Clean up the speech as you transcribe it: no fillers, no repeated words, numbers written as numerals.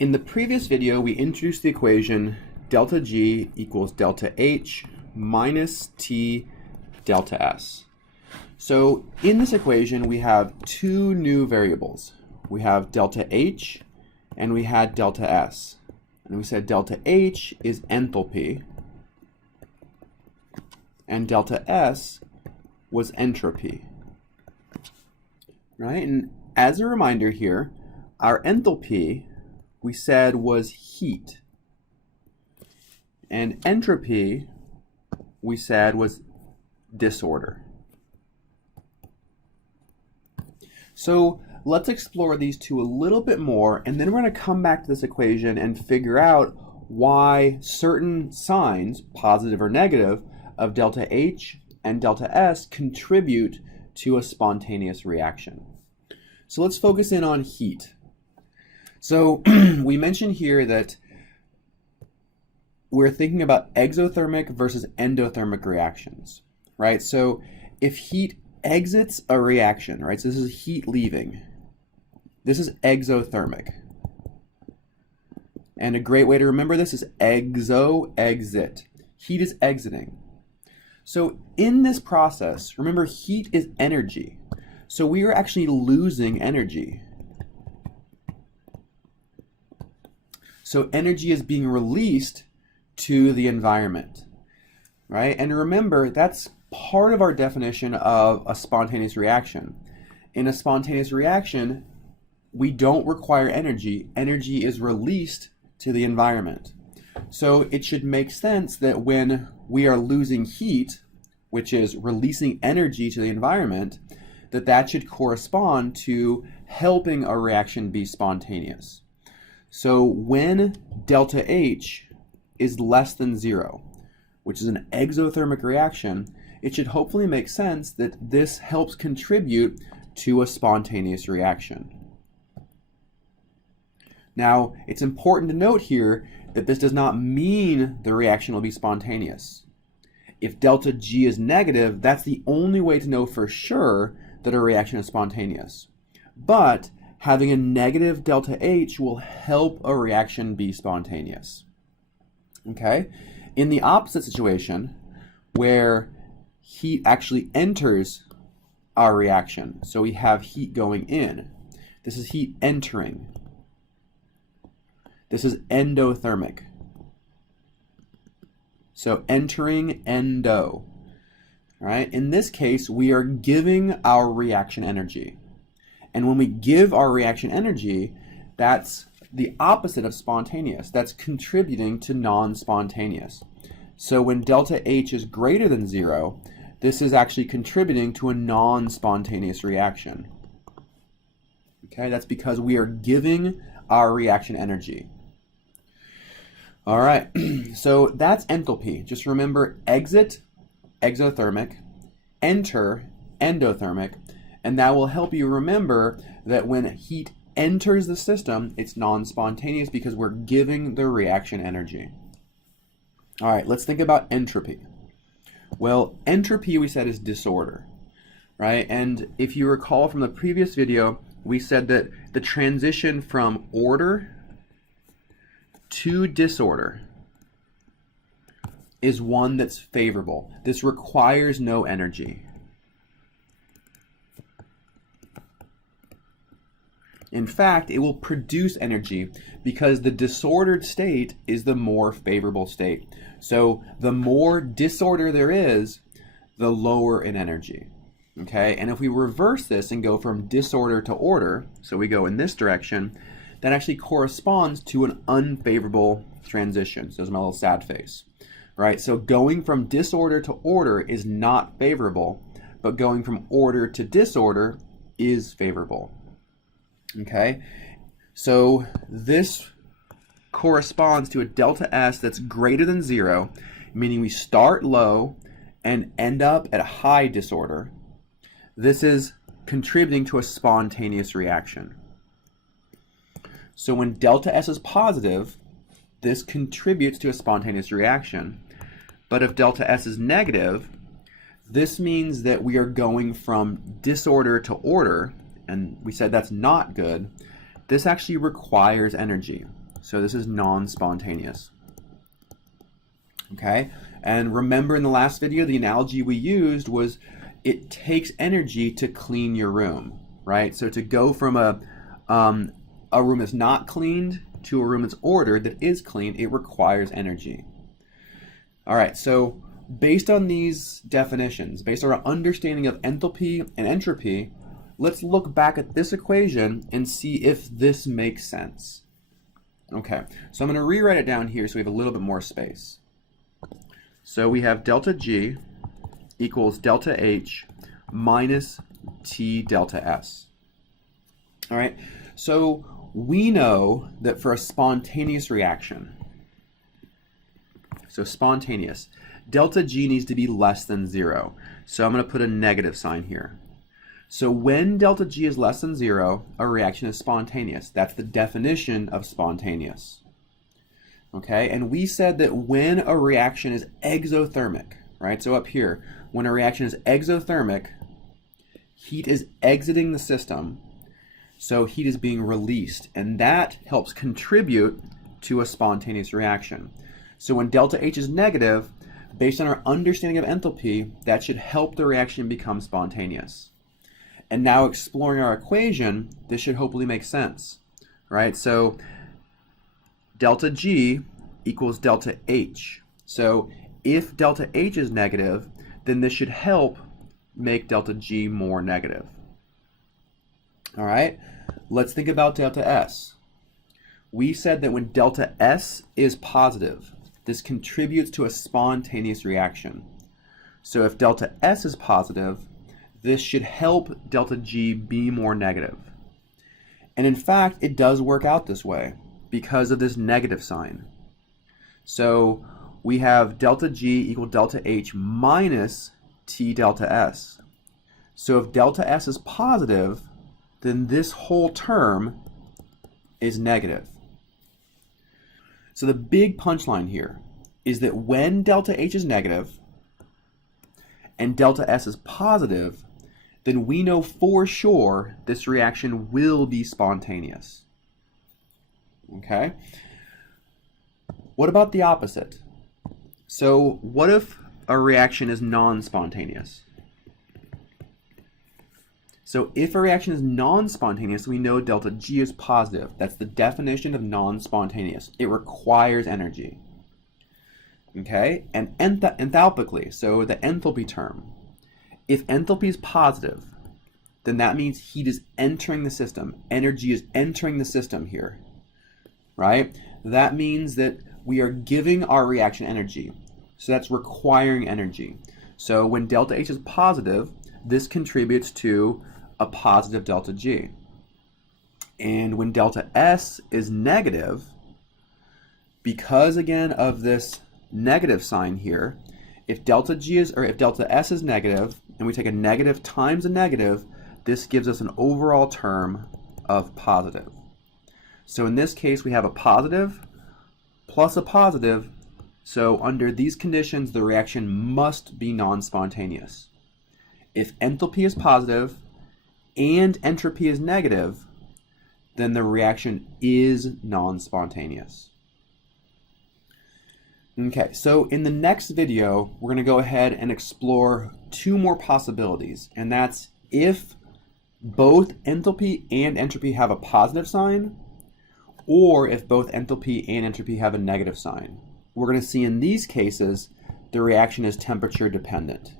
In the previous video, we introduced the equation delta G equals delta H minus T delta S. So in this equation, we have two new variables. We have delta H and we had delta S. And we said delta H is enthalpy and delta S was entropy. Right? And as a reminder here, our enthalpy we said was heat. And entropy we said was disorder. So let's explore these two a little bit more, and then we're going to come back to this equation and figure out why certain signs, positive or negative, of delta H and delta S contribute to a spontaneous reaction. So let's focus in on heat. So we mentioned here that we're thinking about exothermic versus endothermic reactions, right? So if heat exits a reaction, right? So this is heat leaving. This is exothermic. And a great way to remember this is exit. Heat is exiting. So in this process, remember heat is energy. So we are actually losing energy. So energy is being released to the environment, right? And remember, that's part of our definition of a spontaneous reaction. In a spontaneous reaction, we don't require energy. Energy is released to the environment. So it should make sense that when we are losing heat, which is releasing energy to the environment, that should correspond to helping a reaction be spontaneous. So when delta H is less than 0, which is an exothermic reaction, it should hopefully make sense that this helps contribute to a spontaneous reaction. Now, it's important to note here that this does not mean the reaction will be spontaneous. If delta G is negative, that's the only way to know for sure that a reaction is spontaneous. But having a negative delta H will help a reaction be spontaneous. Okay? In the opposite situation, where heat actually enters our reaction, so we have heat going in, this is heat entering. This is endothermic. So entering, endo. All right? In this case, we are giving our reaction energy. And when we give our reaction energy, that's the opposite of spontaneous. That's contributing to non-spontaneous. So when delta H is greater than 0, this is actually contributing to a non-spontaneous reaction. Okay, that's because we are giving our reaction energy. All right, so that's enthalpy. Just remember exit, exothermic, enter, endothermic, and that will help you remember that when heat enters the system, it's non-spontaneous because we're giving the reaction energy. All right, let's think about entropy. Well, entropy we said is disorder, right? And if you recall from the previous video, we said that the transition from order to disorder is one that's favorable. This requires no energy. In fact, it will produce energy because the disordered state is the more favorable state. So the more disorder there is, the lower in energy. Okay, and if we reverse this and go from disorder to order, so we go in this direction, that actually corresponds to an unfavorable transition. So there's my little sad face. Right, so going from disorder to order is not favorable, but going from order to disorder is favorable. Okay, so this corresponds to a delta S that's greater than 0, meaning we start low and end up at a high disorder. This is contributing to a spontaneous reaction. So when delta S is positive, this contributes to a spontaneous reaction. But if delta S is negative, this means that we are going from disorder to order, and we said that's not good. This actually requires energy. So this is non-spontaneous. Okay, and remember in the last video, the analogy we used was it takes energy to clean your room, right? So to go from a room that's not cleaned to a room that's ordered, that is clean, it requires energy. All right, so based on these definitions, based on our understanding of enthalpy and entropy, let's look back at this equation and see if this makes sense. Okay, so I'm going to rewrite it down here so we have a little bit more space. So we have delta G equals delta H minus T delta S. All right, so we know that for a spontaneous reaction, so spontaneous, delta G needs to be less than 0. So I'm going to put a negative sign here. So when delta G is less than 0, a reaction is spontaneous. That's the definition of spontaneous. Okay, and we said that when a reaction is exothermic, right? So up here, when a reaction is exothermic, heat is exiting the system, so heat is being released, and that helps contribute to a spontaneous reaction. So when delta H is negative, based on our understanding of enthalpy, that should help the reaction become spontaneous. And now exploring our equation, this should hopefully make sense, right? So delta G equals delta H. So if delta H is negative, then this should help make delta G more negative. All right, let's think about delta S. We said that when delta S is positive, this contributes to a spontaneous reaction. So if delta S is positive, this should help delta G be more negative. And in fact, it does work out this way because of this negative sign. So we have delta G equal delta H minus T delta S. So if delta S is positive, then this whole term is negative. So the big punchline here is that when delta H is negative and delta S is positive, then we know for sure this reaction will be spontaneous. Okay? What about the opposite? So what if a reaction is non-spontaneous? So if a reaction is non-spontaneous, we know delta G is positive. That's the definition of non-spontaneous. It requires energy. Okay? And enthalpically, so the enthalpy term, if enthalpy is positive, then that means heat is entering the system. Energy is entering the system here, right? That means that we are giving our reaction energy. So that's requiring energy. So when delta H is positive, this contributes to a positive delta G. And when delta S is negative, because again of this negative sign here, if delta S is negative, and we take a negative times a negative, this gives us an overall term of positive. So in this case, we have a positive plus a positive. So under these conditions, the reaction must be non-spontaneous. If enthalpy is positive and entropy is negative, then the reaction is non-spontaneous. Okay, so in the next video, we're going to go ahead and explore two more possibilities, and that's if both enthalpy and entropy have a positive sign, or if both enthalpy and entropy have a negative sign. We're going to see in these cases, the reaction is temperature dependent.